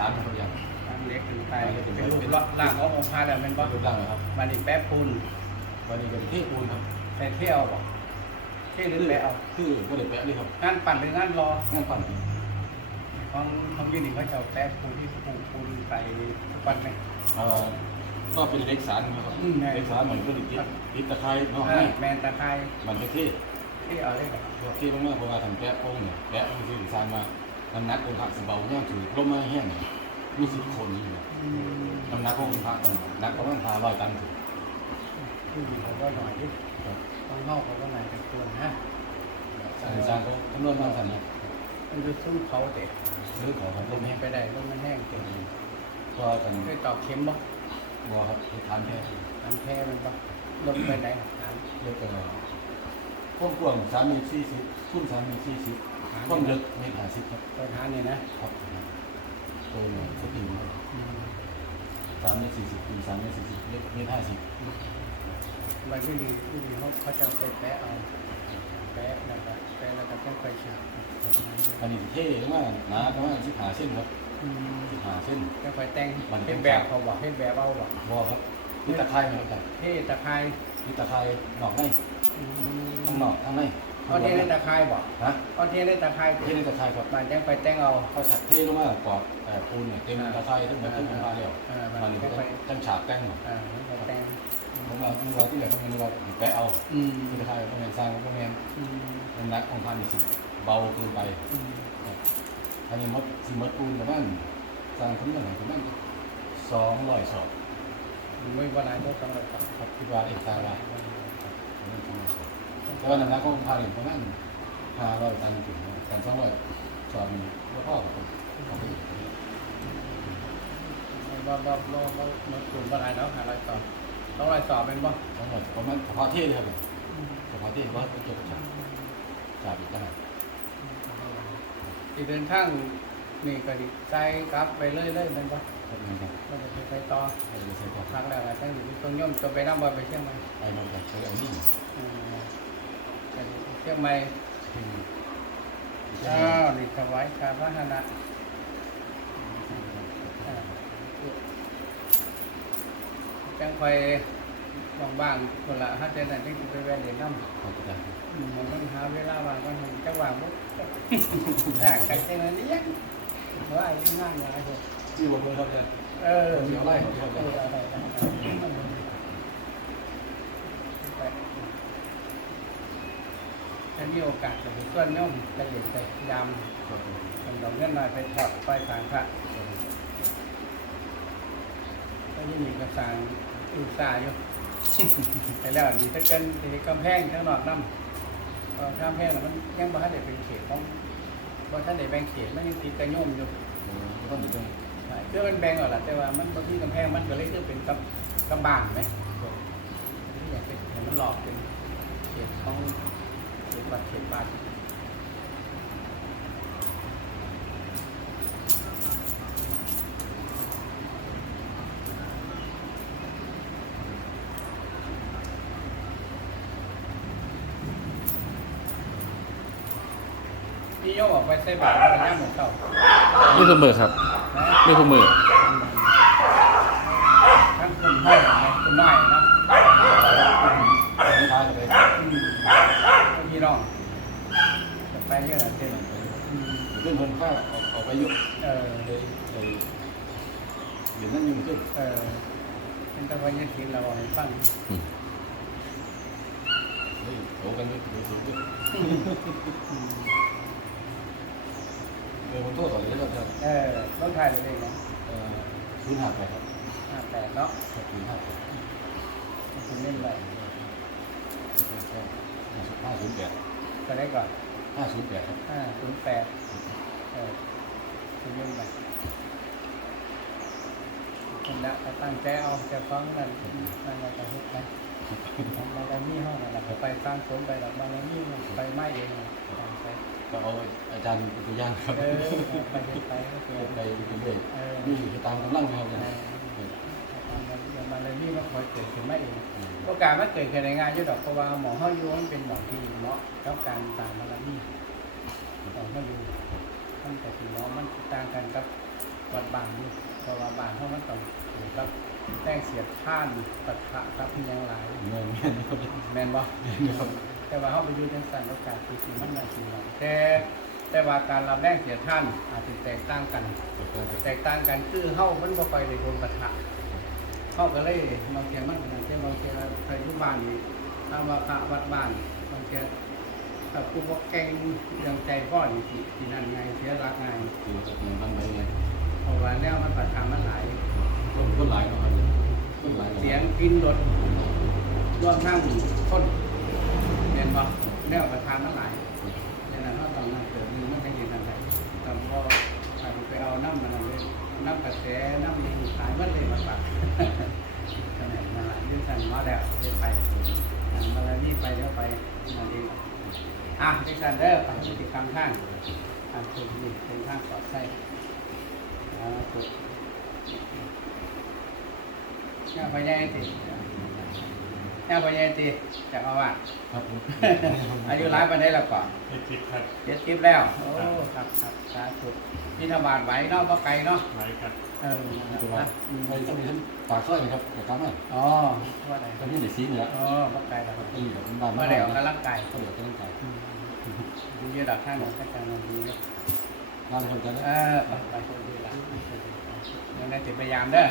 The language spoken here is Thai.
สารเขาอย่างอันเล็กขึ้นไปเป็นรูปร่างขององค์พระแล้วแมันก็บ่รูปร่างนะครับมันนี่แป๊บปูนวันนี้เป็นเทปูนครับแต่เที่ยวบ่เที่ยวหรือแปะเอาคือก็เลยแปะนี่ครับงานปั่นหรืองานรองานปั่นของของยูนิเขาจะเอาแป๊บปูนที่ปูนปูนใส่ปั่นไหมเอ่อก็เป็นเล็กสารนะครับอืมไงเล็กสารเหมือนก็ติดติดตะไคร้เนาะเอให้อแมนตะไคร้มันเป็นเท่ที่เอาได้แบบที่มากๆเพราะว่าทำแปะโป้งเนี่ยแปะมันคือสร้างมา น้ำหนักองค์พระสิเบาเนี่ยถือลมมาแห้งเนี่ยมีสิบคนนี่นะอืมน้ำหนักขององค์พระต้องหนักประมาณห้าร้อยตันถึงยูนิเขาก็หน่อยที่ต้องเข้าเขาก็หน่อยเป็นตัวนะสร้างสร้างเขาคำนวณมาสั่นนะมันจะสู้เขาเด็กเรื่องของลมแห้งไปได้ลมมันแห้งเกินก็กันด้วยตอกเข็มบ่บัวครับที่ทานแค่น้ำแพ้มันบ่ลมไปได้น้ำเรียกกันกว้างกว้างสามเมตรสี่สิบคูณสามเมตรสี่สิบ ความลึกเมตรห้าสิบครับตัวทานนี่นะครับตัวหนึ่งฟุตหนึ่งครับอืมสามเมตรสี่สิบคูณสามเมตรสี่สิบเมตรเมตรห้าสิบมันไม่ดีไม่ดีเขาเขาจะเอาไปแปะเอาแปะแล้วก็แปะแล้วก็ต้องไปฉาบอันนี้เท่มากหนาประมาณสิบห้าเส้นครับอืมสิบห้าเส้นต้องไปแต่งมันเป็เป็นนแบบเขาบอกให้แบบเอาบอกบัวครับนี่ตะไคร้ไหมครับเท่ตะไคร้นี่ตะไคร้นอกในอืมข้างนอกข้างใน เอาเท่ในตะไคร้บอกฮะเอาเท่ในตะไคร้เท่ในตะไคร้ครับมันยังไปแต่งเอาเขาฉัดเท่ลงมากอดแต่ปูนเนี่ยเต็มตะไคร้ทั้งหมดขึ้นมาแล้วเออมัมันนก็ยังไปตั้งฉากแต่งเออมันไปแต่งผมว่าผมว่าที่ไหนเขาเงินว่าแปะเอาอืมที่ตะไคร้เขาเงินสร้างเขาเงินอืมน้ำหนักของพันนี่สิเบาเกินไปอืมอันนี้มดสิมดปูนประมาณสร้างขึ้นมาหน่อยประมาณสองร้อยสอบมันไม่ว่าอะไรก็ต้องเลยครับครับคิดว่าเอกสารว่า แต่ว่าน้ำหนักของพันนี่ประมาณห้าร้อยตันถึงตันสองร้อยสอบนี่ก็พอกับผมบ่บ่บ่บ่มันกลุ่มอะไรเนาะหาอะไรต่อต้องอะไรต่อเป็นบ่สองร้อยประมาณเฉพาะเทศเลยครับเฉพาะเทศว่าเป็นเกี่ยวกับฉากฉากอีกขนาดที่เดินทางนี่ก็ดิใจกลับไปเรื่อยๆมันบ่ครับนี่ครับมันจะไปต่อเราจะใช้ของครั้งแล้วตั้อยู่ตรงย่อมจะไปน้ำบ่ไปเชียงใหม่ไปลงกันใช้เอานี่ อืม เชียงใหม่คืออ้าวนี่ถวายคาพระหนะอ่าจังไปบางๆคนละห้าเดือนนั่นที่ไปแวนเด่นน้ำขอบคุณครับอืมมันต้องหาเวลาว่างก็จะว่างปุ๊บอยากกันจังเลยนี่ยังว่าอีกงานอะไรพวกที่บนมือครับเนี่ยเออเดี๋ยวไล่ของเขา เอ ก่อน ออะไร ถ้ามีโอกาสจะไปส่วนย่อมจะเห็นไปยามครับผมสำหรับเงินหน่อยไปถอดไปสางพระก็ยิ่งมีกระสังอุตสาห์อยู่ไปแล้วนี่ถ้าเกินที่กำแพงทั้งนอกน้ำก็กำแพงน่ะมันยังบ่ทันได้เป็นเขตของบ่ทันได้แบ่งเขตมันยังติดกระโยมอยู่เออก็เหมือนกันใช่คือมันแบ่งออกแหละแต่ว่ามันบางที่กำแพงมันก็เลยคือเป็นกับกำบานไหมที่อยากเป็นให้มันหลอกเป็นเขตของ เขตวัดเขตบ้านพี่โยออกไปใส่บาตรอะไรย่างหมือนเก่านี่คือมือครับนะนี่คือมือทั้งคุณห้อคุณน้อยนะ ไม่ท้ายกันไป อืมก็ พี่น้องจะไปเยอะหน่อยเต็มอืมเรื่องคนข้าวออกไปยุบเออเลยเลยเดี๋ยวนั้นยังขึ้นเออเป็นตะวันยันทีเราให้ฟังเฮ้ยโตกันเลยเดี๋ยวสูงขึ้นอืมเออผมโทษต่อเลยแล้วกันเออต้องถ่ายเลยนะเออศูนย์หักไปครับห้าแปดเนาะศูนย์หักไปคุณเล่นไป ห้าศูนย์แปดก็ได้ก่อนห้าศูนย์แปดครับห้าศูนย์แปดเออคุณเล่นไปคุณละก็ตั้งใจเอาจะฟังนั่นนั่นเราจะฮึดนะของบารมีห้องนั่นแหละไปสร้างสมไปแบบบารมีมันไปไม่เองตั้งใจก็เอาอาจารย์เป็นตัวอย่างครับเออไปเรื่อยไปก็คือไปเรื่อยเออๆนี่คือตามกำลังครับเอเนี่ย อมันเลยนี่มันคอยเกิดขึ้นมาเองโอกาสมันเกิดขึ้นในงานอยุดอกเพราะว่าหมอเฮาอยู่มันเป็นหมอที่เหมาะกับการตามบารมีหมอเฮาอยู่มันแต่ที่หมอมันต่างกันกับวัดบางนี่เพราะว่าบางเท่ามันต้องอยู่กับแป้งเสียดท่านปะทะกับพี่ยังหลายเงินเงินครับแม่นบ่เงินครับแต่ว่าเขาไปอยู่จังสันโอกาสที่สิมันน่าสิหลังแต่แต่ว่าการรับแรงเสียดท่านอาจจะแตกต่างกัน แตกต่างกันคือเฮามันบ่ไปในโดนปะทะ เฮาก็เลยบางเทีมันขนาดที่บางเทีไปอยู่บ้านนี่ถ้าว่าพระวัดบ้านบางเทีถ้าผู้บ่แกงเรื่องใจพ่อนี่สิสินั่นไงเสียรักไงคือจะเป็นบ้านใดไงเพราะว่าแนวมันปะทะมันหลายคนคนหลายเนาะครับคนหลายเสียงกินรถรวมทั้งคนเห็นบ่แนวปะทะมันหลาย ระแสน้ำลิงขายเมื่อเลยมาปักขนาดนั้นละยื่นสั่นมาแล้วเดินไปอันมาแล้วนี่ไปแล้วไปนั่นเองอะดิฉันเด้อไปกิจกรรมข้างทางคุณนี่เป็นข้างปลอดไส้อ่าจุดแค่พยายติด แค่พยายติจะเอาว่าครับผมอายุร้ายไปได้แล้วก่อนเจ็ดสิบครับเจ็ดสิบแล้ว โอ้ ครับครับสาธุพี่ธบาตไหวเนาะบ่ไกลเนาะไหนครับเออจะว่าไปต้องมีทั้งปากซอยนะครับแต่กลางนั่นอ๋อว่าอะไรตอนนี้ในซีเนี่ยอ๋อบ่ไกลแล้วครับนี่แบบบ้านมาแล้วกำลังไกลก็เดี๋ยวจะต้องจ่ายดูเยอะดักข้างหนึ่งก็จะนอนดีเนี่ยงานคนกันนะเออไปไปคนดีละยังได้ติดพยายามเด้อ